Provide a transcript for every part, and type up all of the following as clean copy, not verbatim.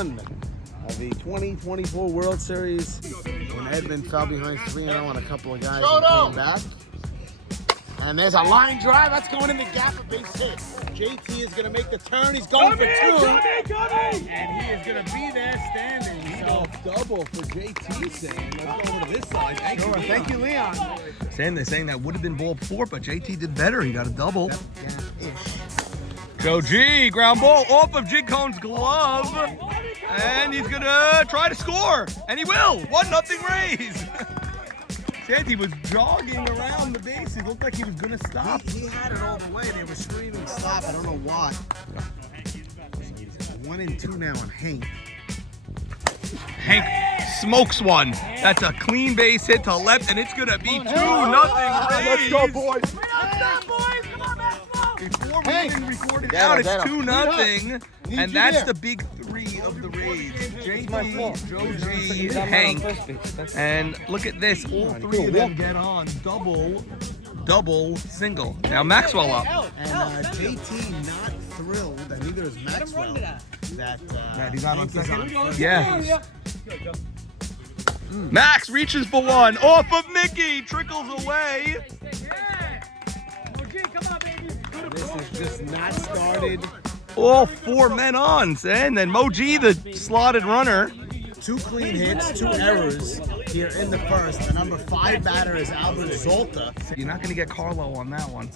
1 of the 2024 World Series when Edmund fell behind 3-0 on a couple of guys and came back. And there's a line drive. That's going in the gap, a base hit. JT is going to make the turn. He's going for 2. And he is going to be there standing. So double for JT, saying. Let's go over to this side. Thank you, Leon. They're saying that would have been ball 4, but JT did better. He got a double. Joe G, ground ball off of Jig Cohn's glove. And he's going to try to score. And he will. 1-0 Rays. Sandy was jogging around the base. It looked like he was going to stop. He had it all the way. They were screaming stop. I don't know why. 1-2 now on Hank. Hank smokes one. That's a clean base hit to left, and it's going to be 2-0 Rays. Let's go, boys. Before we even recorded out, it's 2-0. And that's the big 3 of the Rays. JT, Joe G, Hank. And look at this. All 3 of them get on. Double, single. Now Maxwell up. And JT not thrilled, and neither is Maxwell, that he's not on Hank is second. on first Yeah. base. Max reaches for one. Off of Mickey. Trickles away. This is just not started. All 4 men on. And then Moji, the slotted runner. 2 clean hits, 2 errors here in the first. The number 5 batter is Albert Zolta. You're not going to get Carlo on that one.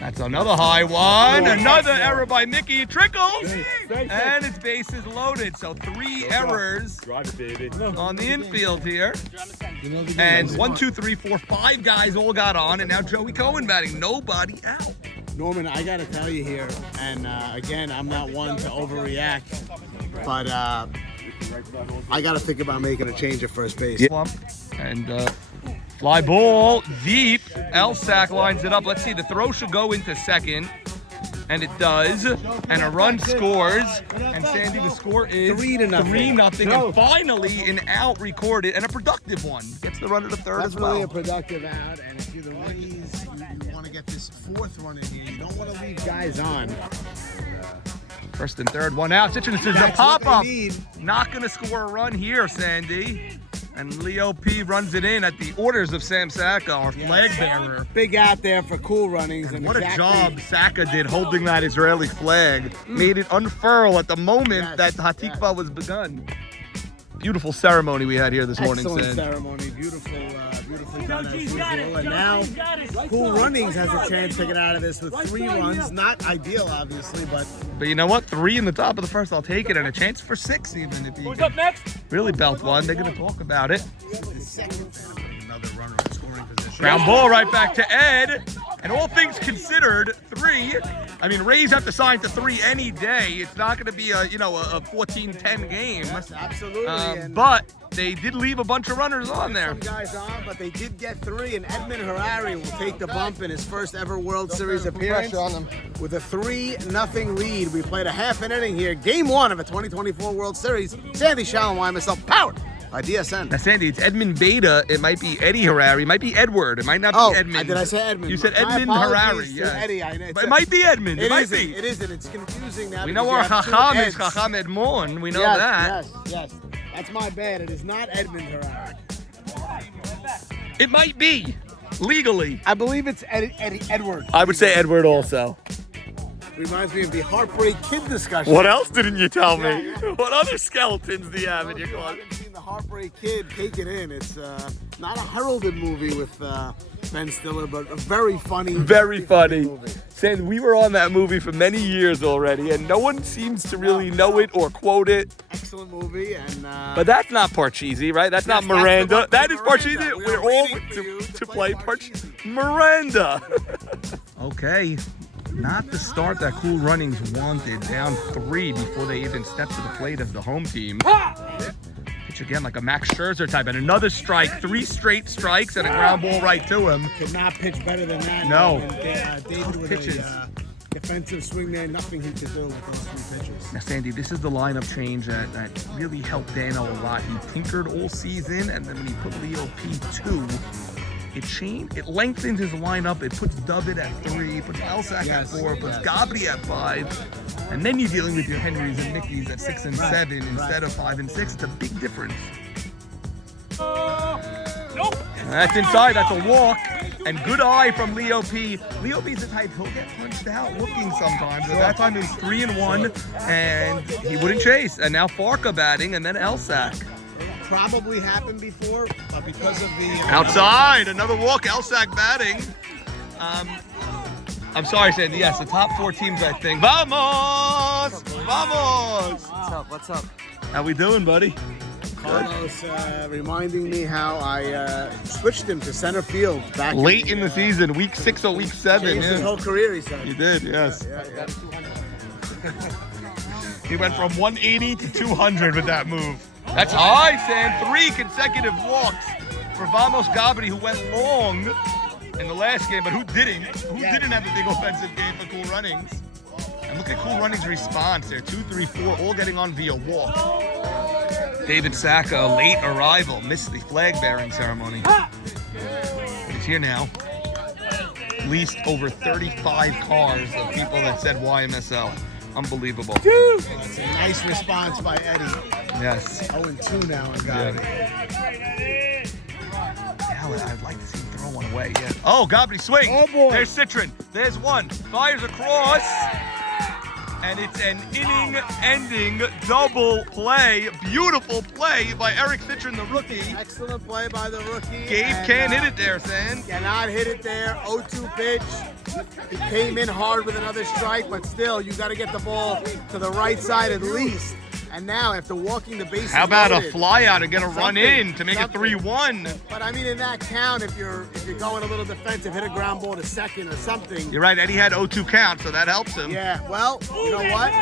That's another high one. Another error by Mickey. Trickles. And his base is loaded. So 3 errors on the infield here. And 1, 2, 3, 4, 5 guys all got on. And now Joey Cohen batting. Nobody out. Norman, I got to tell you here, and again, I'm not one to overreact, but I got to think about making a change at first base. Yeah. And fly ball deep. Elsack lines it up. Let's see. The throw should go into second. And it does. And a run scores. And Sandy, the score is 3-0. 3-0. And finally, an out recorded and a productive one. Gets the runner to third That's as well. really a productive out. And if you're the Rays, you want to get this 4th run in here. You don't want to leave guys on. First and third, 1 out. Citrus is a pop-up. Not going to score a run here, Sandy. And Leo P runs it in at the orders of Sam Saka, our flag bearer. Big out there for cool runnings. And what a job Saka did holding that Israeli flag. Made it unfurl at the moment that Hatikva was begun. Beautiful ceremony we had here this morning, Excellent Sam. ceremony. Beautifully done as usual. And now Cool Runnings has a chance to get out of this with 3 runs. Not ideal, obviously, but you know what? 3 in the top of the first, I'll take it. And a chance for 6 even if you Who's up next? really belt one. They're going to talk about it. the second another runner in scoring position. Ground ball right back to Ed. And all things considered, 3. I mean, Rays have to sign to 3 any day. It's not going to be a 14-10 game. Yes, absolutely. But they did leave a bunch of runners on there. Some guys on, but they did get 3. And Edmund Harari will take the bump in his first ever World Series appearance with a 3-0 lead. We played a half an inning here. Game 1 of a 2024 World Series. Sandy Shalom, YMSL, powered by DSN. Now, Sandy, it's Edmund Beta. It might be Eddie Harari. It might be Edward. It might not be Edmund. Did I say Edmund? You said My Edmund apologies Harari. to Yeah. Eddie. But it might be Edmund. It might be. It isn't. It's confusing now. We know because our you have 2 Chacham is Eds. Chacham Edmond. We know that. Yes. That's my bad. It is not Edmund Harari. It might be. Legally. I believe it's Edward. I would say Edward also. Reminds me of the Heartbreak Kid discussion. What else didn't you tell me? What other skeletons do you have in your I closet? haven't seen the Heartbreak Kid. Take it in. It's not a heralded movie with Ben Stiller, but a very funny. Very funny. Movie. Saying we were on that movie for many years already, and no one seems to really know it or quote it. Excellent movie, and But that's not Parcheesi, right? That's not Miranda. That is Parcheesi. Miranda. We're all to play Parcheesi. Miranda. Okay. Not the start that Cool Runnings wanted. Down 3 before they even stepped to the plate as the home team. Pitch again like a Max Scherzer type. And another strike. 3 straight strikes and a ground ball right to him. could not pitch better than that. No. And, David with pitches. a defensive swing there. Nothing he could do with those 3 pitches. Now, Sandy, this is the lineup change that really helped Dano a lot. He tinkered all season, and then when he put Leo P2, it lengthens his lineup. It puts David at 3, puts Elsack at 4, puts Gabri at 5, and then you're dealing with your Henrys and Mickeys at 6 and 7 instead of 5 and 6. It's a big difference. That's inside. That's a walk. And good eye from Leo P. Leo P's the type, he'll get punched out looking sometimes. At that time, it was 3 and 1, and he wouldn't chase. And now Farka batting, and then Elsack. Probably happened before, but because of the... Outside, another walk, Elsack batting. I'm sorry, Sandy. Yes, the top 4 teams, I think. Vamos! Vamos! What's up? How we doing, buddy? Carlos reminding me how I switched him to center field back Late in the season, week 6 or week 7. Changed his whole career, he said. You did, yes. Yeah. He went from 180 to 200 with that move. That's high, Sam. 3 consecutive walks for Vamos Gabri, who went long in the last game, but who didn't? Who didn't have a big offensive game for Cool Runnings? And look at Cool Runnings' response there. 2, 3, 4, all getting on via walk. David Saka, a late arrival, missed the flag-bearing ceremony. He's here now. At least over 35 cars of people that said YMSL. Unbelievable. That's a nice response by Eddie. Yes. 0-2 now on Gabri. I'd like to see him throw one away. Yeah. Oh, Gabri swing. Oh, boy. There's Citron. There's one. Fires across. And it's an inning-ending double play. Beautiful play by Eric Citron, the rookie. Excellent play by the rookie. Gabe can't hit it there, San. Cannot hit it there. 0-2 pitch. He came in hard with another strike, but still, you got to get the ball to the right side at least. And now, after walking the bases, how about loaded, a fly out and get a run in to make it something. 3-1? But I mean, in that count, if you're going a little defensive, hit a ground ball to second or something. You're right. Eddie had 0-2 count, so that helps him. Yeah. Well, you know what?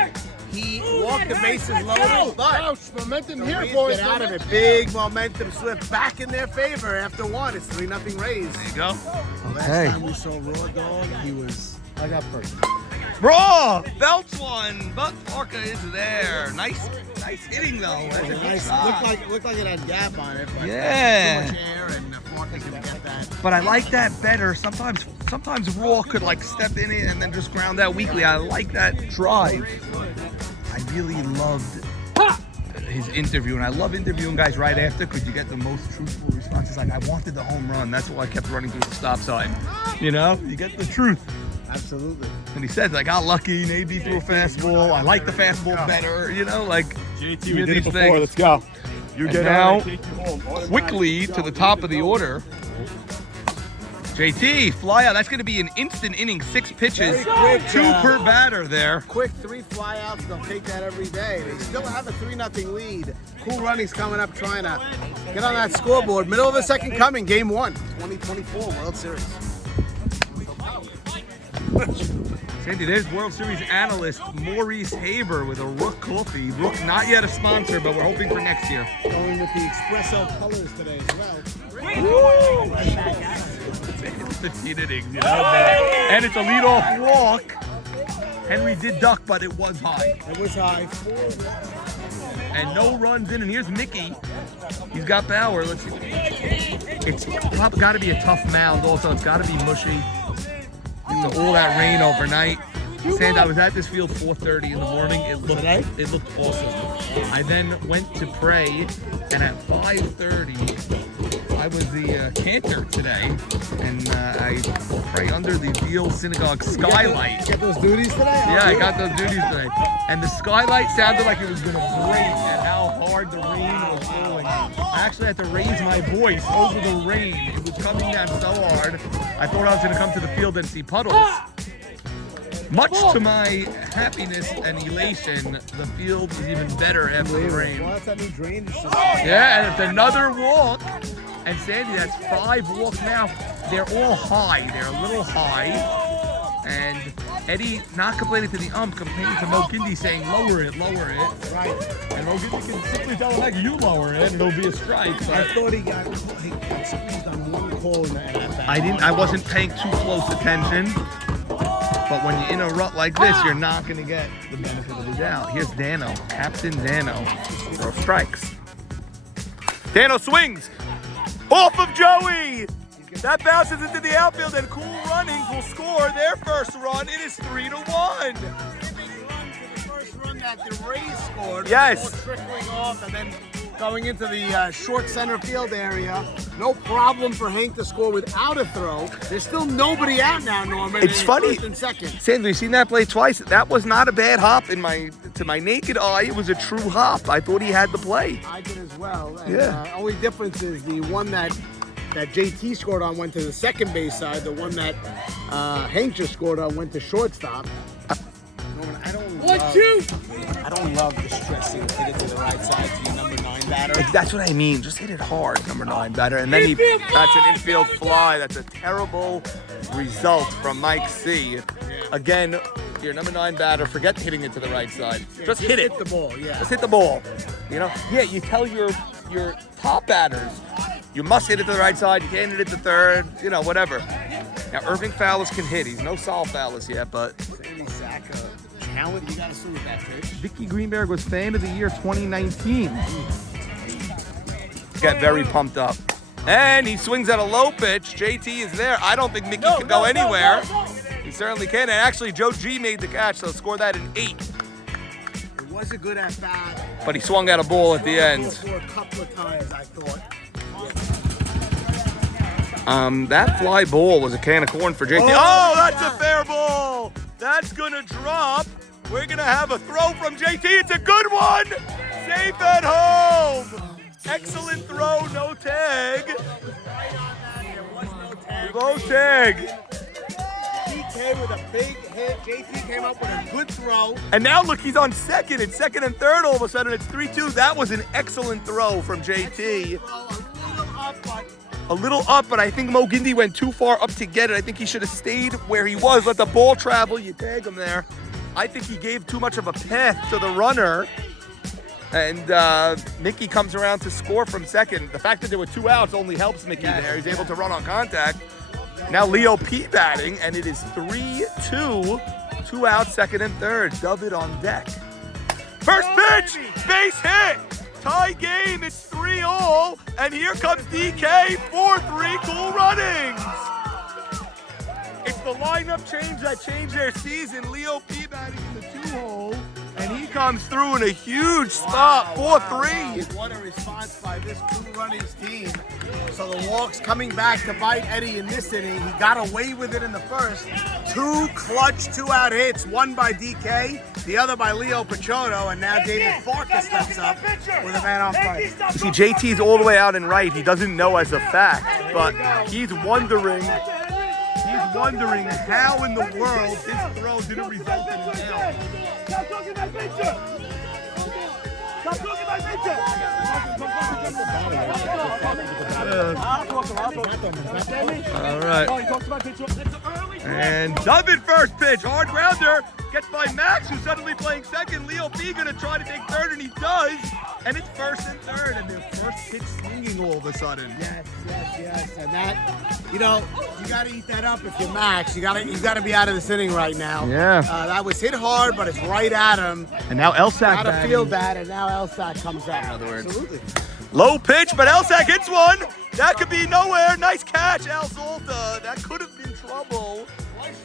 He walked the bases loaded, but momentum here, boys. Get out of it. Big momentum slip back in their favor after 1. It's 3-0 Rays. There you go. Last time we saw Raw Dog, he was. I got first. Raw belts one, but Farka is there. Nice hitting though. That's a good shot. Looked like it had gap on it. But Yeah. too much air, and Farka's gonna get that. But I like that better. Sometimes Raw could like step in it and then just ground out weakly. I like that drive. I really loved his interview, and I love interviewing guys right after because you get the most truthful responses. Like, I wanted the home run. That's why I kept running through the stop sign. You know, you get the truth. Absolutely. And he says, I got lucky, maybe threw a fastball. I like the fastball better, you know, like JT, we we did it before. Let's go. You And get now, out, I take you home. quickly to the top of the order. JT, fly out. That's going to be an instant inning, 6 pitches, Very quick, 2 per batter there. Quick 3 flyouts. They'll take that every day. They still have a 3-0 lead. Cool Runnings coming up, trying to get on that scoreboard. Middle of the second coming, Game 1, 2024 World Series. Sandy, there's World Series analyst Maurice Haber with a Rook Coffee. Rook, not yet a sponsor, but we're hoping for next year. Going with the espresso colors today as well. Woo! It's 15 innings, you know? And it's a leadoff walk. Henry did duck, but it was high. It was high. And no runs in. And here's Mickey. He's got power. Let's see. It's probably got to be a tough mound. Also, it's got to be mushy. Into all that rain overnight. Sand, I was at this field 4:30 in the morning. It looked awesome. I then went to pray, and at 5:30, I was the cantor today, and I pray under the Deal Synagogue skylight. You got those duties today? Yeah, I got those duties today. And the skylight sounded like it was going to break at how hard the rain was falling. I actually had to raise my voice over the rain. It was coming down so hard, I thought I was going to come to the field and see puddles. Much to my happiness and elation, the field was even better after the rain. Well, that's that new drainage system. Yeah, and it's another walk. And Sandy, that's 5 walks now. They're all high. They're a little high. And Eddie, not complaining to the ump, complaining to Mo Gindi, saying, lower it, lower it. Right. And Mo Gindi can simply tell him, like, you lower it, and it'll be a strike. I thought he got squeezed on one call in that. I wasn't paying too close attention. But when you're in a rut like this, you're not going to get the benefit of the doubt. Here's Dano, Captain Dano, for strikes. Dano swings off of Joey. That bounces into the outfield, and Cool Runnings will score their first run. It is 3-1. First run that the Rays scored. Yes. Ball trickling off and then going into the short center field area. No problem for Hank to score without a throw. There's still nobody out now, Norman. It's funny. First and second. Sandra, you seen that play twice? That was not a bad hop to my naked eye. It was a true hop. I thought he had the play. I did as well. And, Yeah. Only difference is the one that JT scored on went to the second base side. The one that Hank just scored on went to shortstop. Norman, I don't love the stressing to hit it to the right side to your number 9 batter. That's what I mean. Just hit it hard, number 9 batter. And then that's an infield fly. That's a terrible result from Mike C. Again, your number 9 batter, forget hitting it to the right side. Just hit it. Hit the ball, yeah. Just hit the ball. You know? Yeah, you tell your top batters, you must hit it to the right side. You can't hit it to third, you know, whatever. Now, Irving Fowles can hit. He's no Saul Fowles yet, but... Sandy Saka, talent, you got to see with that pitch. Vicky Greenberg was Fan of the Year 2019. Got very pumped up. And he swings at a low pitch. JT is there. I don't think Mickey can go anywhere. He certainly can. And actually, Joe G made the catch, so score that in 8. It was a good at bat. But he swung at a ball at the end. For a couple of times, I thought. That fly ball was a can of corn for JT. Oh, that's a fair ball. That's gonna drop. We're gonna have a throw from JT. It's a good one. Safe at home. Excellent throw, no tag. No tag. DK with a big hit. JT came up with a good throw. And now look, he's on second. It's second and third all of a sudden. It's 3-2. That was an excellent throw from JT. A little up, but I think Mo Gindy went too far up to get it. I think he should have stayed where he was. Let the ball travel. You tag him there. I think he gave too much of a path to the runner. And Mickey comes around to score from second. The fact that there were 2 outs only helps Mickey there. He's able to run on contact. Now Leo P batting, and it is 3-2. 2 outs, second and third. David on deck. First pitch, base hit. Tie game, it's 3-all, and here comes DK, 4-3, Cool Runnings. It's the lineup change that changed their season. Leo P batting in the 2-hole, and he comes through in a huge spot, 4-3. What a response by this Cool Runnings team. So the walk's coming back to bite Eddie in this inning. He got away with it in the first. 2 clutch 2-out hits, one by DK, the other by Leo Pachotto, and now David Farkas steps up with a man on play. See, JT's all the way out and right. He doesn't know as a fact, but he's wondering how in the world his throw didn't result in an out. Stop talking about picture! Stop talking about picture! All right. And David first pitch, hard grounder, gets by Max, who's suddenly playing second. Leo P gonna try to take third, and he does. And it's first and third, and their first pitch swinging all of a sudden. Yes. And that, you know, you got to eat that up if you're Max. You got to be out of this inning right now. Yeah. That was hit hard, but it's right at him. And now Elsack Got to feel that, and now Elsack comes out. In other words. Absolutely. Low pitch, but Elsack hits one. That could be nowhere. Nice catch, El Zolta. That could have been trouble.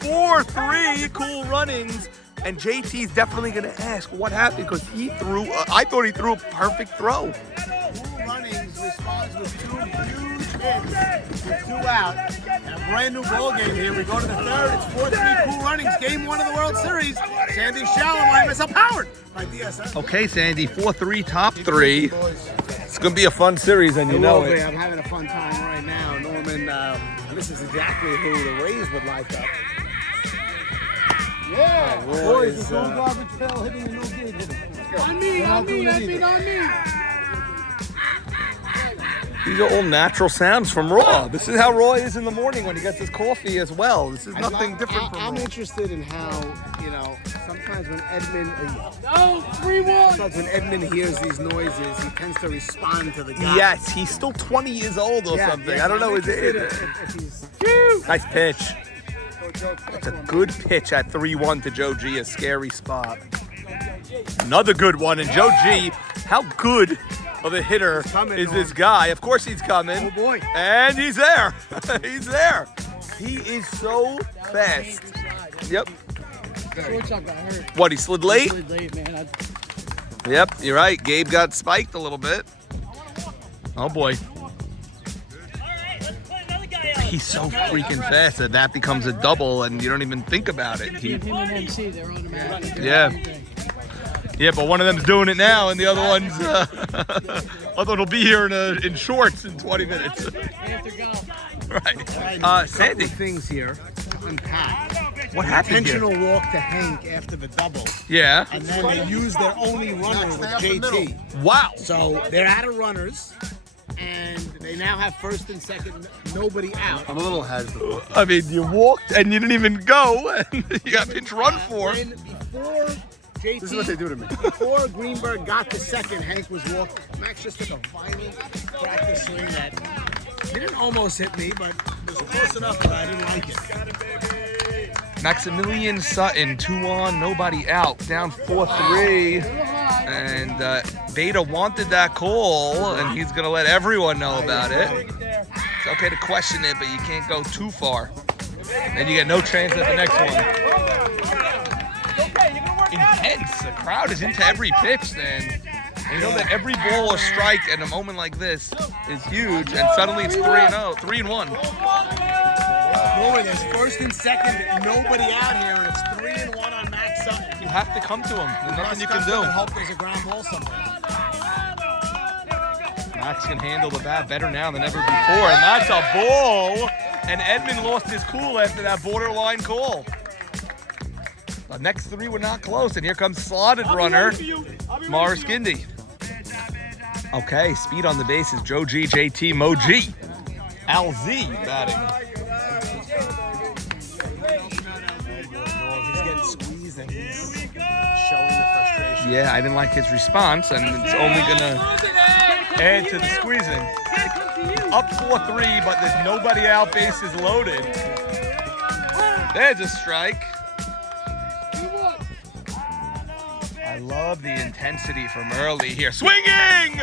4-3, Cool Runnings. And JT's definitely going to ask what happened because he threw, I thought he threw a perfect throw. Cool Runnings responds with 2 huge hits with 2 out. And a brand new ball game here. We go to the third. It's 4-3 Cool Runnings. Game 1 of the World Series. Sandy Shallow, YMSL powered by DSM. Okay, Sandy, 4-3, top 3. It's going to be a fun series, and you know it. I'm having a fun time right now. Norman, this is exactly who the Rays would like up. Yeah! Boys, it's no garbage pail hitting and no gig hitting. On me. These are all natural sounds from Raw. This is how Raw is in the morning when he gets his coffee as well. This is nothing different from I'm Raw. interested in how, you know, sometimes when Edmund... No! 3-1! Sometimes when Edmund hears these noises, he tends to respond to the guy. Yes, he's still 20 years old or something. Yeah, I don't know his age. if he's... Nice pitch. That's a good pitch at 3-1 to Joe G, a scary spot. Another good one, and Joe G, how good of the hitter coming, is Norm. this guy. Of course he's coming. Oh, boy. And he's there. He's there. He is so fast. Yep. Shortstop got hurt. What, he slid late? Slid late, man. Yep, you're right. Gabe got spiked a little bit. Oh boy. He's so freaking fast that that becomes a double and you don't even think about it. Him and MC, they're automatic. Yeah. Yeah, but one of them's doing it now and the other one's other one will be here in shorts in 20 minutes. After golf. Right. Sandy. Things here to unpack. What happened here? Intentional walk to Hank after the double. Yeah. And then they use their only runner with JT. Wow. So they're out of runners, and they now have first and second, nobody out. I'm a little hesitant. I mean, you walked and you didn't even go, and you got pinch run for. When before JT, This is what they do to me. Before Greenberg got to second, Hank was walking. Max just took a violent practice swing that didn't almost hit me, but it was close enough that I didn't like it. Maximilian Sutton, 2-on, nobody out, down 4-3. And Beta wanted that call, and he's going to let everyone know about it. It's okay to question it, but you can't go too far. And you get no chance at the next one. Intense. The crowd is into every pitch, then. And you know that every ball or strike at a moment like this is huge, and suddenly it's 3-0, 3-1. Boy, there's first and second, nobody out here, and it's 3-1 on Max Sutton. You have to come to him. There's nothing you can do. And hope there's a ground ball somewhere. Max can handle the bat better now than ever before, and that's a ball. And Edmund lost his cool after that borderline call. The next three were not close, and here comes slotted runner, Morris Gindy. Okay, speed on the bases, Joe G, JT, Mo G. Al Z batting. He's getting squeezed and he's showing the frustration. Yeah, I didn't like his response, and it's only gonna add to the squeezing. Up 4-3, but there's nobody out, bases loaded. There's a strike. I love the intensity from early here. Swinging!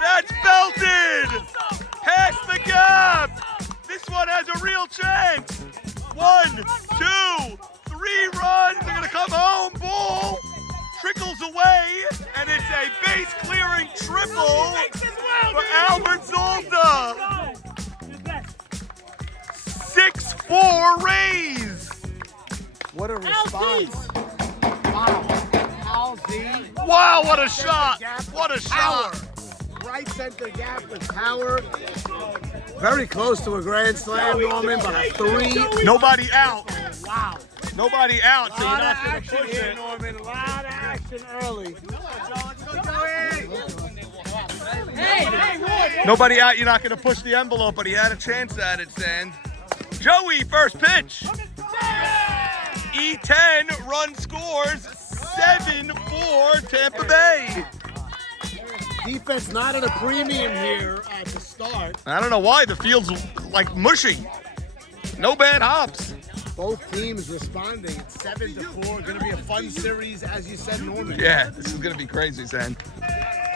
That's belted! Past the gap! This one has a real chance! 1, 2, 3 runs! They're gonna come home, ball! Trickles away, and it's a base-clearing triple for Albert Zolda! 6-4 Rays! What a response. Wow. Al Z. Wow, what a shot! What a Power. shot! Right center gap with power. Very close to a grand slam, Norman, but a 3. Nobody out. Wow. Nobody out, so A you're lot of not going to action push here, it. Norman. A lot of action early. Nobody out, you're not going to push the envelope, but he had a chance at it, Sand. Joey, first pitch. E10 run scores 7-4 Tampa Bay. Defense not at a premium here at the start. I don't know why, the field's like mushy. No bad hops. Both teams responding. It's 7-4. Going to be a fun series, as you said, Norman. Yeah, this is going to be crazy, Sand.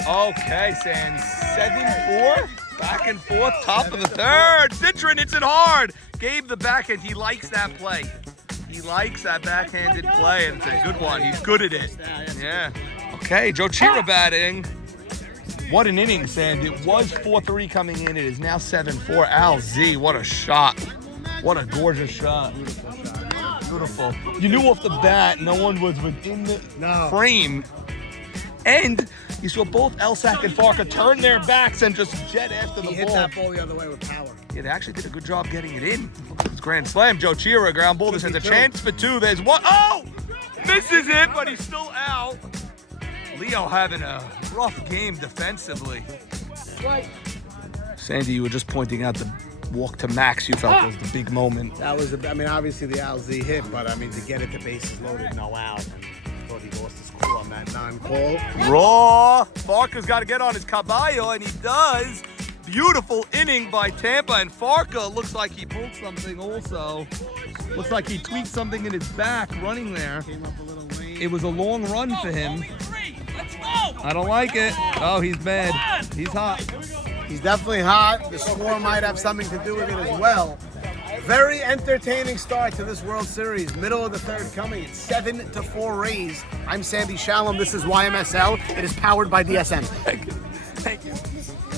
Okay, Sand, 7-4. Back and forth, top of the third. Citron hits it hard. Gabe the backhand, he likes that play. He likes that backhanded play, and it's a good one. He's good at it. Yeah. Okay, Joe Chira batting. What an inning, Sand. It was 4-3 coming in. It is now 7-4. Al Z, what a shot. What a gorgeous shot. Beautiful. You knew off the bat no one was within the frame. And you saw both Elsack and Farka turn their backs and just jet after the He hit ball. that ball the other way with power. Yeah, they actually did a good job getting it in. It's grand slam. Joe Chira, ground ball. This has a chance for 2. There's 1. Oh! Misses it, but he's still out. Leo having a rough game defensively. Sandy, you were just pointing out the walk to Max you felt was the big moment. That was, I mean, obviously the LZ hit, but I mean, to get it to bases loaded, no out. I thought he lost his cool on that non-call. Raw. Farka's got to get on his caballo, and he does. Beautiful inning by Tampa, and Farka looks like he pulled something also. Looks like he tweaked something in his back running there. Came up a little late. It was a long run for him. Let's go! I don't like it. Oh, he's mad. He's hot. He's definitely hot. The score might have something to do with it as well. Very entertaining start to this World Series. Middle of the third coming. It's 7-4 Rays. I'm Sandy Shalom. This is YMSL. It is powered by DSN. Thank you.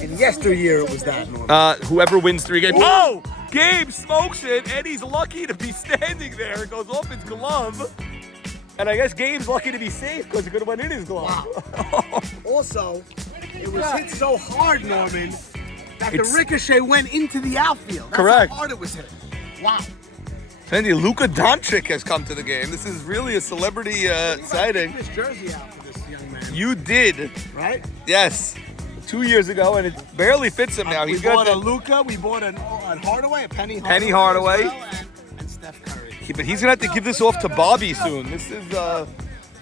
In yesteryear, it was that, Norman. Whoever wins 3 games. Oh! Gabe smokes it, and he's lucky to be standing there. It goes off his glove. And I guess Gabe's lucky to be safe because it could have went in his glove. Wow. Also, it was hit so hard, Norman, that the ricochet went into the outfield. That's correct. how hard it was hit. Wow. Sandy, Luka Doncic has come to the game. This is really a celebrity sighting. This jersey out for this young man. You did. Right? Yes. 2 years ago, and it barely fits him now. We He's bought got a Luka, we bought a Hardaway, a Penny Hardaway. Penny Hardaway. As well, and Steph Curry. But he's going to have to give this off to Bobby soon. This is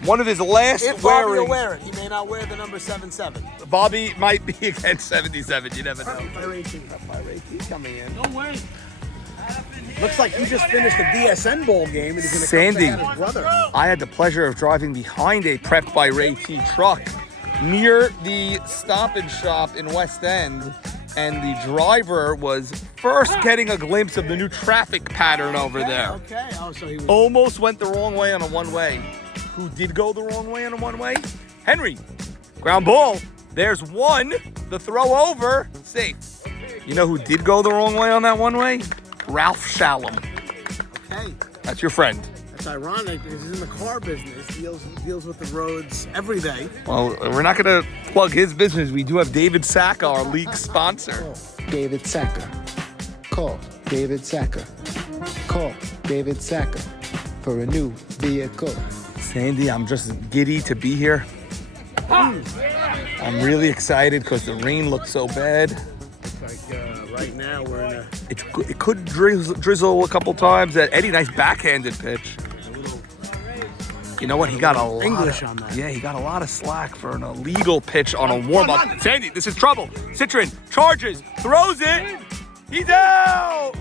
one of his last If Bobby will wearing. wear it, he may not wear the number 77. Bobby might be against 77. You never know. By Ray T. coming in. No way. Looks like he just finished the DSN Bowl game and he's going to Sandy, come to his brother. I had the pleasure of driving behind a Prep by Ray T truck near the Stop and Shop in West End, and the driver was first getting a glimpse of the new traffic pattern over there. Okay. Oh, so he was. Almost went the wrong way on a one-way. Who did go the wrong way on a one-way? Henry. Ground ball. There's one. The throw over. Safe. You know who did go the wrong way on that one-way? Ralph Shalom. Okay. That's your friend. That's ironic because he's in the car business, deals with the roads every day. Well, we're not going to plug his business. We do have David Sacca, our league sponsor. David Sacca. Call David Sacca. Call David Sacca for a new vehicle. Sandy, I'm just giddy to be here. I'm really excited because the rain looks so bad. It's like right now we're in a It could drizzle a couple times. That Eddie, nice backhanded pitch. You know what? He got a lot English of, on that. Yeah, he got a lot of slack for an illegal pitch on a warm-up. Sandy, this is trouble. Citron charges, throws it. He's out.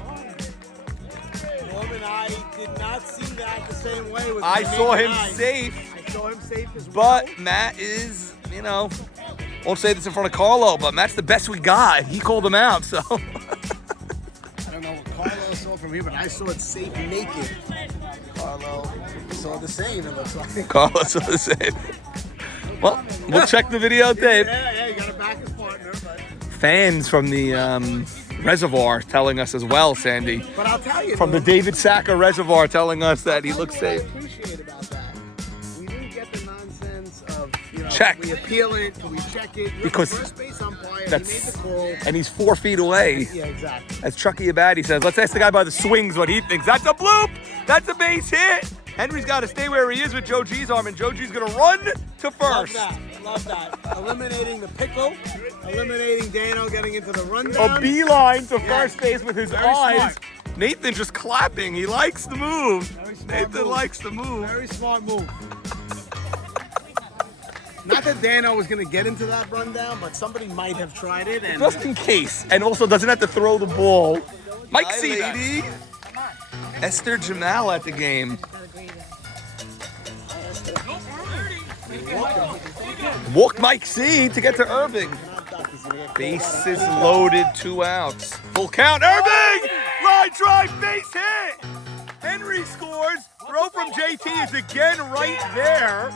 Norman, I did not see that the same way. With I my saw naked him eyes. safe, I saw him safe as well. but Matt is, you know, won't say this in front of Carlo, but Matt's the best we got. He called him out, so. I don't know what Carlo saw from here, but I saw it safe naked. Carlo saw the same, it looks like. Carlo saw the same. Well, we'll check the videotape. Yeah, you got to back his partner, but Fans from the reservoir telling us as well, Sandy. I'll tell you. From the David Sacca reservoir telling us that he looks What I safe. appreciate about that. We didn't get the nonsense of, Check. we appeal it, we check it. You're Because the first base umpire, he that's- made the call. And he's 4 feet away. Yeah, exactly. As Chucky Abadi says, let's ask the guy by the swings what he thinks. That's a bloop. That's a base hit. Henry's got to stay where he is with Joe G's arm, and Joe G's going to run to Love first. that. Love that. Eliminating the pickle, eliminating Dano getting into the rundown. A beeline to Yeah. first base with his Very eyes. smart. Nathan just clapping. He likes the move. Very smart Nathan move. likes the move. Very smart move. Not that Dano was going to get into that rundown, but somebody might have tried it. And Just in case. And also doesn't have to throw the ball. Mike Hi, C. lady. Esther Jamal at the game. Walked Mike C. to get to Irving. Bases loaded, 2 outs. Full count, Irving! Line drive, base hit! Henry scores. Throw from JT is again right there.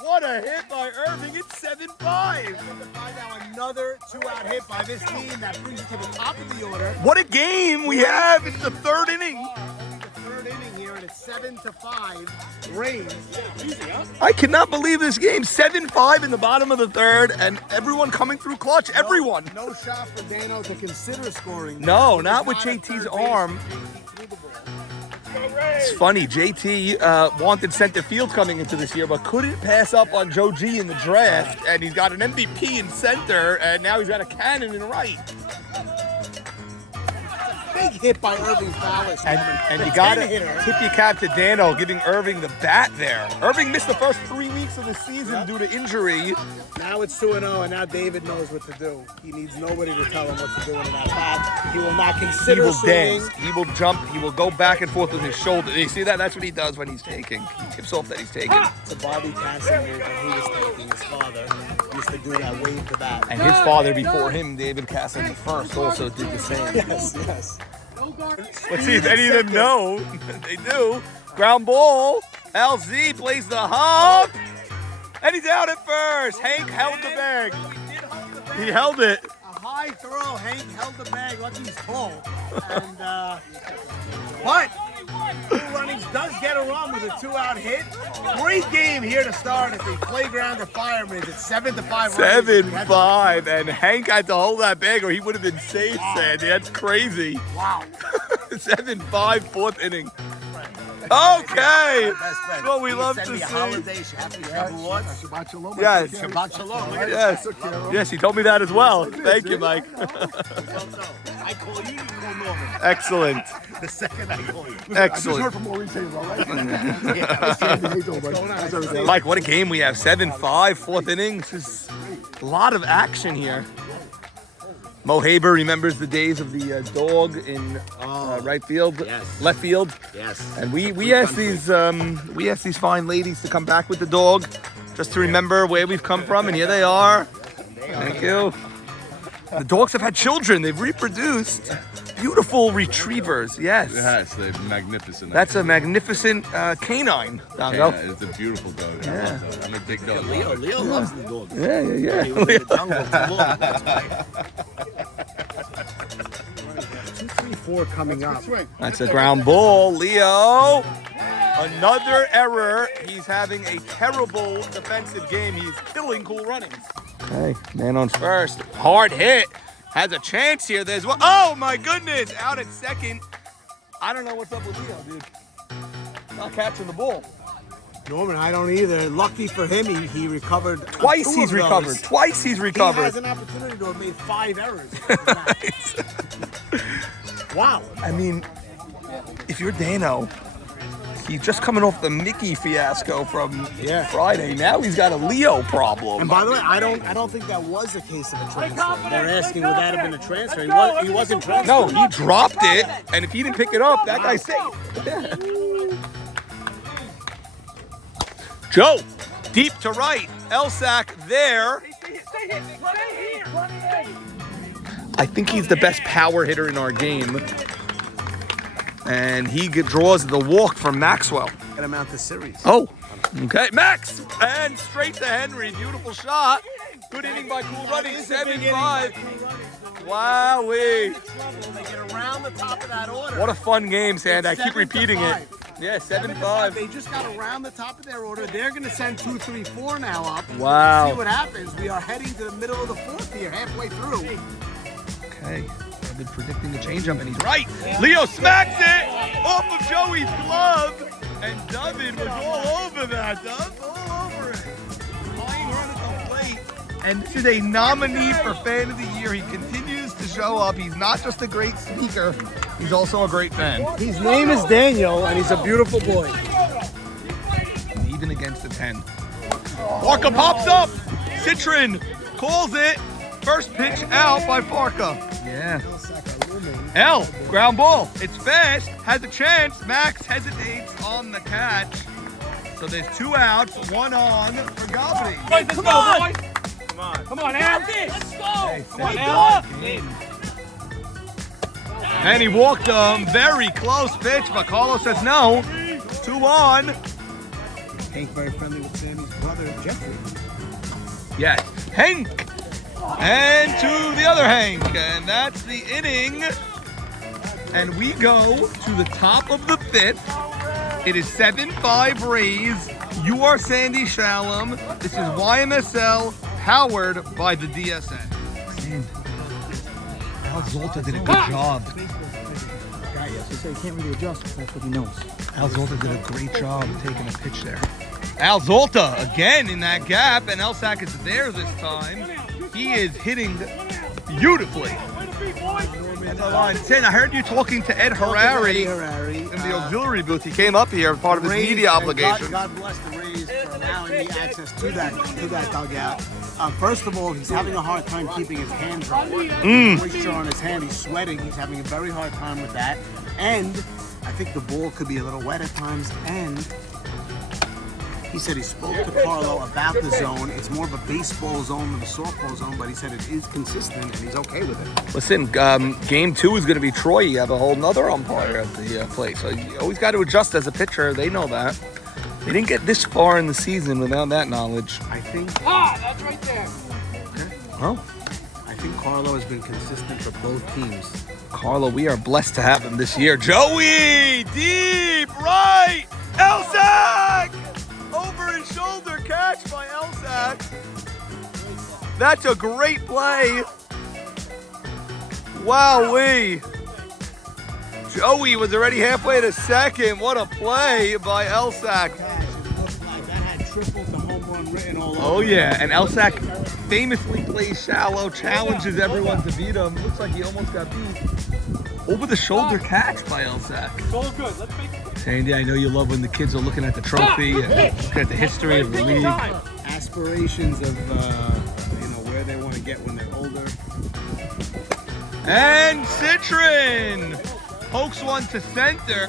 What a hit by Irving. It's 7-5. Now another 2-out hit by this team that brings it to the top of the order. What a game we have. It's the 3rd inning. The 3rd inning here, and it's 7-5. Rays. I cannot believe this game. 7-5 in the bottom of the 3rd, and everyone coming through clutch. Everyone. No shot for Dano to consider scoring. No, He not was with at JT's third base. arm. He threw the ball. It's funny, JT wanted center field coming into this year, but couldn't pass up on Joe G in the draft, and he's got an MVP in center, and now he's got a cannon in right. big hit by Irving Fallis. And The you got to 10 hitter. tip your cap to Dano giving Irving the bat there. Irving missed the first 3 weeks of the season due to injury. Now it's 2-0, and now David knows what to do. He needs nobody to tell him what to do in that bat. He will not He consider will swinging. dance. He will jump. He will go back and forth with his shoulder. You see that? That's what he does when he's taking. He tips off that he's taking. It's a Bobby Casson move that he was taking. His father used to do that wave to bat. And his father before him, David Casson the first, also did the same. Yes, yes. Let's see if any of them know. They do. Ground ball. LZ plays the hop. And he's out at first. Hank held the bag. He held it. A high throw. Hank held the bag. Lucky he's tall. And, but Cool Runnings does get a run with a 2-out hit. Great game here to start at the playground of Firemen. It's 7-5. 7-5. And Hank had to hold that bag or he would have been safe, Sandy. That's crazy. Wow. 7-5, fourth inning. Okay. Best friend. What we He love sent to me see. a holiday Happy Shavuot. Shabbat shalom. Yes. Shabbat shalom. Look at Yes. Yes, he told me that as well. Thank you, Mike. this. I call you, you call Norman. Excellent. The second I call you. I just Excellent. heard from Maurice Hayes, all right? Yeah. How you doing, buddy? How's everything? Mike, what a game we have. 7-5, fourth inning. This is a lot of action here. Mo Haber remembers the days of the dog in right field, Yes. left field. Yes. And we asked these fine ladies to come back with the dog just to remember where we've come from, and here they are. Thank you. The dogs have had children. They've reproduced. Beautiful retrievers. Yes. Yes, they're magnificent. That's a magnificent canine. Yeah, it's a beautiful dog. I love that. I'm a big dog lover. Leo loves the dog. Yeah. He was in the jungle too long. That's why. 2-3-4 coming up. That's a ground ball. Leo. Another error. He's having a terrible defensive game. He's killing Cool Runnings. Okay, man on first. Hard hit. Has a chance here. There's one. Oh my goodness. Out at second. I don't know what's up with Leo, dude. Not catching the ball. Norman, I don't either. Lucky for him, he recovered. Twice two he's of those. recovered. Twice he's He recovered. has an opportunity to have made 5 errors. Wow. I mean, if you're Dano, he's just coming off the Mickey fiasco from Friday. Now he's got a Leo problem. And by the way, I don't think that was the case of a transfer. They're asking would that have been a transfer. He wasn't transferred. No, he dropped it, and if he didn't pick it up, that guy's safe. Joe, deep to right. Elsack there. I think he's the best power hitter in our game. And he draws the walk from Maxwell. Get him out the series. Oh, okay. Max! And straight to Henry. Beautiful shot. Good inning by Cool Runnings. 7-5. Wowee. They get around the top of that order. What a fun game, Sand. I keep repeating it. 7-5. Yeah, 7-5. They just got around the top of their order. They're going to send 2-3-4 now up. Wow. See what happens. We are heading to the middle of the fourth here, halfway through. Okay. I've been predicting the changeup, and he's right. Leo smacks it off of Joey's glove, and David was all over that. Dove, all over it. Flying run at the plate. And this is a nominee for Fan of the Year. He continues to show up. He's not just a great speaker, he's also a great fan. His name is Daniel, and he's a beautiful boy. Even against the 10. Farka pops up. Citron calls it. First pitch out by Farka. Yeah. L, ground ball. It's fast. Has a chance. Max hesitates on the catch. So there's 2 outs, 1 on for Goblin. Let's go, boy. Come on, Al. Let's go. Come on, Al. And he walked him. Very close pitch, but Carlos says no. 2 on. Hank very friendly with Sammy's brother, Jeffrey. Yes. Hank. And to the other Hank. And that's the inning. And we go to the top of the 5th. It is 7-5 Rays. You are Sandy Shalom. This is YMSL, powered by the DSN. Al Zolta did a good job. He said he can't really adjust because that's what he knows. Al Zolta did a great job taking a pitch there. Al Zolta again in that gap, and Elsack is there this time. He is hitting beautifully. And Tin, I heard you talking to Ed Harari in the auxiliary booth. He came up here as part of his media obligation. God bless the Rays for allowing me access to that dugout. First of all, he's having a hard time keeping his hand dry. Moisture on his hand, he's sweating. He's having a very hard time with that. And I think the ball could be a little wet at times. And he said he spoke to Carlo about the zone. It's more of a baseball zone than a softball zone, but he said it is consistent and he's okay with it. Listen, game 2 is going to be Troy. You have a whole nother umpire at the plate, so you always got to adjust as a pitcher. They know that. They didn't get this far in the season without that knowledge. I think. That's right there. Okay. Oh, I think Carlo has been consistent for both teams. Carlo, we are blessed to have him this year. Joey, deep right, Elsack! Over his shoulder catch by Elsack. That's a great play. Wowee. Joey was already halfway to second. What a play by Elsack. It looked like that had tripled the home run written all over. Oh yeah, and Elsack famously plays shallow, challenges everyone to beat him. Looks like he almost got beat. Over the shoulder catch by Elsack. It's all good. Let's make it. Sandy, I know you love when the kids are looking at the trophy and looking at the history of the league. Aspirations of where they want to get when they're older. And Citron pokes one to center.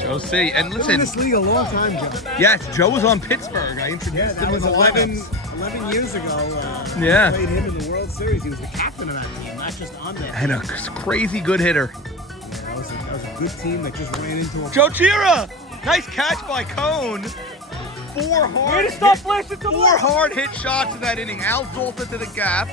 Joe C. And Been in listen, this league a long time, Joe. yes, Joe was on Pittsburgh. I introduced That him in was the 11 lineups. years ago. Yeah. Played him in the World Series. He was the captain of that team, not just on there. And a crazy good hitter. That was a good team that just ran into a... Joe Chira, nice catch by Cone. Four Way to stop flashing to four hard hit shots in that inning. Al Zolta to the gap.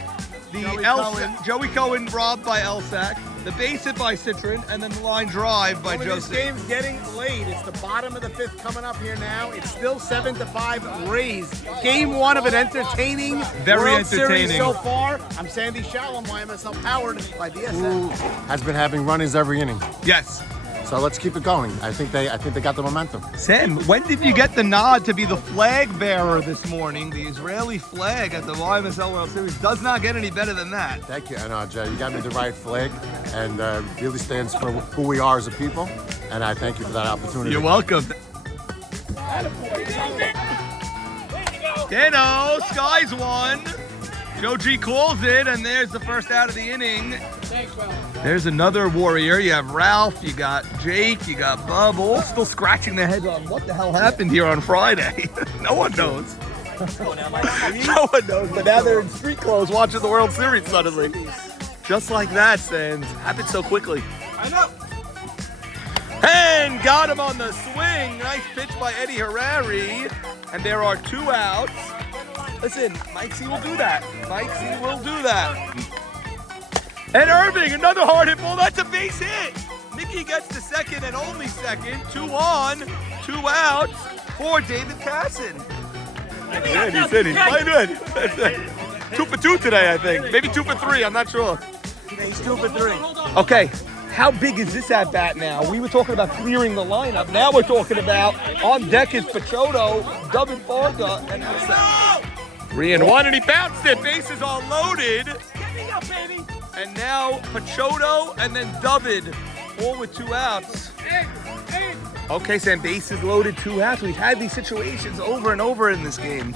Joey Cohen robbed by Elsack. The base hit by Citron, and then the line drive by This Joseph. game's getting late. It's the bottom of the 5th coming up here now. It's still 7-5 Rays. Game 1 of an entertaining Very World Series entertaining. so far. I'm Sandy Shalom, YMSL powered by DSM. Has been having run-ins every inning. Yes. So let's keep it going. I think they got the momentum. Sam, when did you get the nod to be the flag bearer this morning? The Israeli flag at the YMSL World Series does not get any better than that. Thank you. I know, Jay. You got me the right flag, and really stands for who we are as a people. And I thank you for that opportunity. You're welcome. Dano, Skies won. Joe G calls it, and there's the first out of the inning. There's another Warrior. You have Ralph, you got Jake, you got Bub, all still scratching their heads on what the hell happened here on Friday. No one knows. No one knows, but now they're in street clothes watching the World Series suddenly. Just like that, Sands. Happened so quickly. I know. And got him on the swing. Nice pitch by Eddie Harari. And there are 2 outs. Listen, Mike C will do that. Mike C will do that. And Irving, another hard hit ball. That's a base hit. Mickey gets to second and only second. 2 on, 2 outs for David Casson. Good, he's in. He's playing good. 2 for 2 today, I think. Maybe 2 for 3. I'm not sure. He's 2 for 3. Okay, how big is this at bat now? We were talking about clearing the lineup. Now we're talking about on deck is Pachoto, Dubin Farga, and Elsack. 3-1, and he bounced it. Bases all loaded. Get me up, baby. And now Pachoto and then Dubin, all with 2 outs. Okay, Sam, bases loaded, 2 outs. We've had these situations over and over in this game.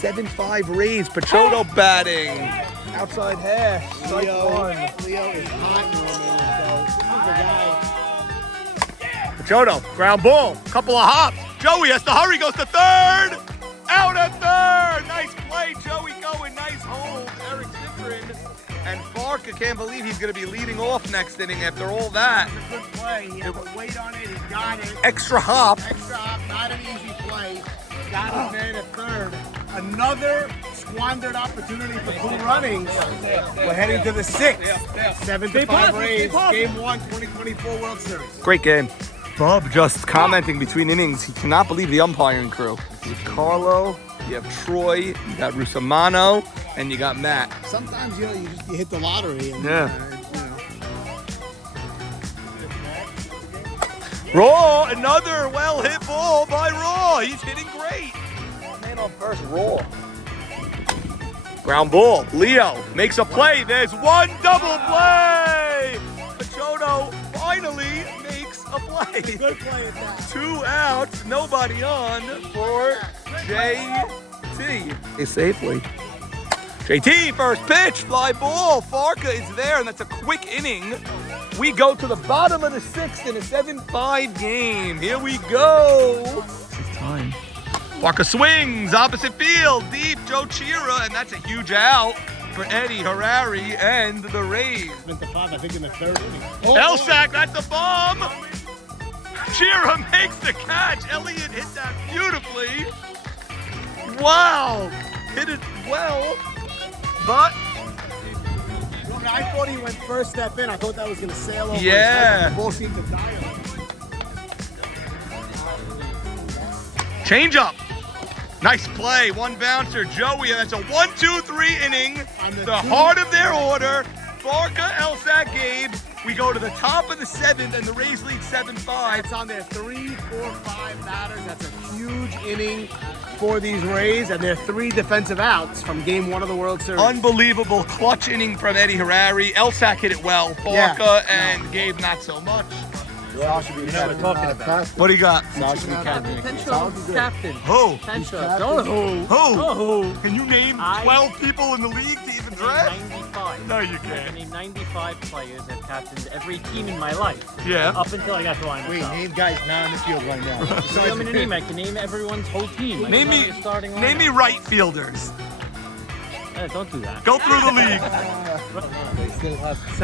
7-5 Rays, Pachoto batting. Outside hash, strike 1. Leo is hot normally, so this is the guy. Pachoto, ground ball, couple of hops. Joey has to hurry, goes to third. Out at third. Nice play, Joey going. Nice hold, Eric Citron. And Farka can't believe he's going to be leading off next inning after all that. It's a good play. He had to wait on it. He got it. Extra hop. Extra hop, not an easy play. Got his man at third. Another squandered opportunity for cool runnings. We're heading to the 6th. 7-5 Rays. Game 1, 2024 World Series. Great game. Bub just commenting between innings. He cannot believe the umpiring crew. You have Carlo, you have Troy, you got Rusamano, and you got Matt. Sometimes, you hit the lottery. And, Raw, another well-hit ball by Raw. He's hitting great. Man on first, Raw. Ground ball. Leo makes a play. There's one double play. finally makes a play. Good play at that. 2 outs, nobody on for JT. Safely. JT, first pitch, fly ball. Farka is there, and that's a quick inning. We go to the bottom of the 6th in a 7-5 game. Here we go. This is time. Farka swings, opposite field, deep, Joe Chira, and that's a huge out for Eddie Harari and the Rays. Went to 5, I think, in the 3rd inning. Elsack, that's a bomb. Chira makes the catch. Elliott hit that beautifully. Wow, hit it well, but I thought he went first step in. I thought that was going to sail over Yeah. his head. The ball seemed to die on him. change up. Nice play, 1 bouncer, Joey, and that's a 1-2-3 inning. The heart of their order, Farka, Elsack, Gabe. We go to the top of the 7th, and the Rays lead 7-5. It's on their 3, 4, 5 batters. That's a huge inning for these Rays, and they're 3 defensive outs from Game 1 of the World Series. Unbelievable clutch inning from Eddie Harari. Elsack hit it well. Farka and Gabe not so much. Sasha be what we're talking about. What do you got? Sasha be captain. Potential captain. Who? Potential. Don't who. Who? Can you name 12 people in the league to even draft? 95. No, you I can't. named 95 players that captained every team in my life. Yeah. Up until I got to YMSL. Wait, name guys not on the field right now. So I'm in a name. I can name everyone's whole team. I Name can me, your starting name me lineup. right fielders. Don't do that. Go through the league.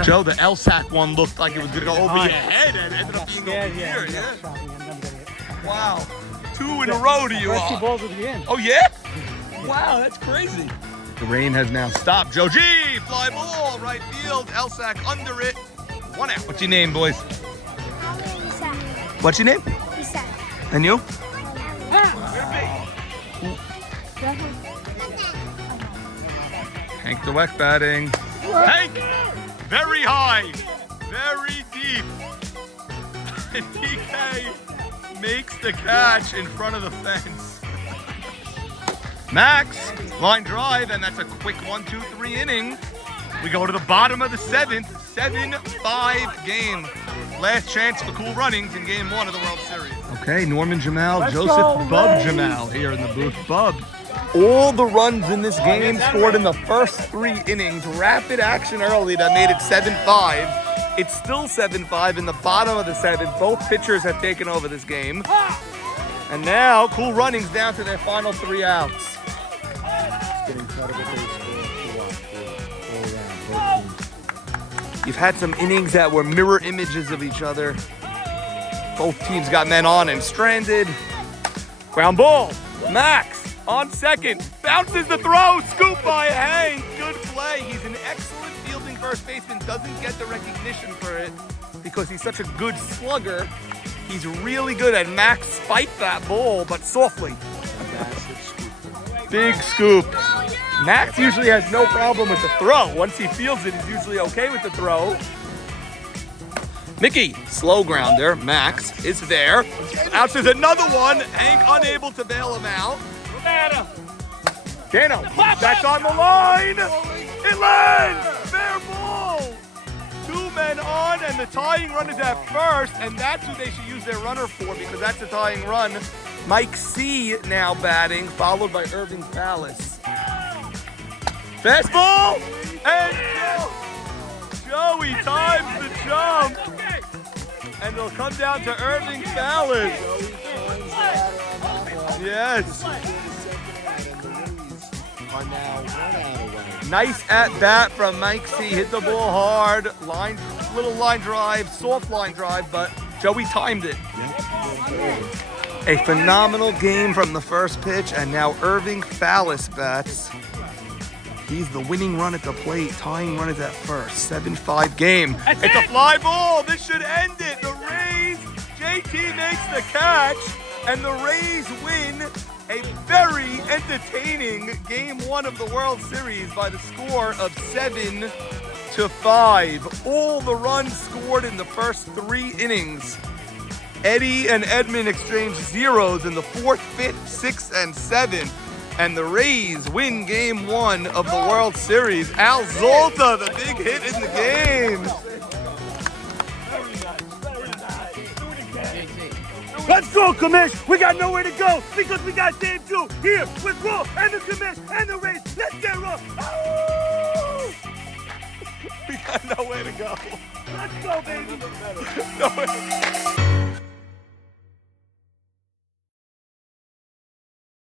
Joe, the Elsack one looked like it was gonna go over your head and ended up being over here. Yeah. Wow. 2 in a row to you all. balls at the end. Oh yeah? Wow, that's crazy. The rain has now stopped. Joe G, fly ball, right field. Elsack under it. 1 out. What's your name, boys? What's your name? And you? Hank Dweck batting. Hank! Very high. Very deep. And DK makes the catch in front of the fence. Max, line drive, and that's a quick 1-2-3 inning. We go to the bottom of the 7th, 7-5 game. Last chance for Cool Runnings in Game 1 of the World Series. Okay, Norman Jamal, Joseph Bub Jamal here in the booth. Bub. All the runs in this game scored in the first 3 innings. Rapid action early that made it 7-5. It's still 7-5 in the bottom of the 7th. Both pitchers have taken over this game. And now Cool Runnings down to their final 3 outs. You've had some innings that were mirror images of each other. Both teams got men on and stranded. Ground ball. Max on second. Bounces the throw. Scoop by Hank. Good play. He's an excellent fielding first baseman. Doesn't get the recognition for it because he's such a good slugger. He's really good at Max spiked that ball, but softly. Big scoop. Max usually has no problem with the throw. Once he feels it, he's usually okay with the throw. Mickey, slow grounder. Max is there. Outs is another one. Hank unable to bail him out. Dano, that's on the line. It lands. Fair ball. 2 men on, and the tying run is at first, and that's who they should use their runner for because that's the tying run. Mike C now batting, followed by Irving Fallis. Fastball, and Joey times the jump, and it'll come down to Irving Fallis. Yes. Nice at bat from Mike C. Hit the ball hard. Little line drive, soft line drive, but Joey timed it. A phenomenal game from the first pitch, and now Irving Fallis bats. He's the winning run at the plate. Tying run is at first. 7-5 game. It's a fly ball. This should end it. The Rays, JT makes the catch, and the Rays win a very entertaining Game 1 of the World Series by the score of 7-5. All the runs scored in the first 3 innings. Eddie and Edmund exchanged zeros in the 4th, 5th, 6th, and 7th. And the Rays win Game 1 of the World Series. Al Zolta, the big hit in the game. Let's go, Commish. We got nowhere to go because we got Dave Jew here with Raw and the Commish and the race. Let's get Raw. Oh! We got nowhere to go. Let's go, baby. Nowhere.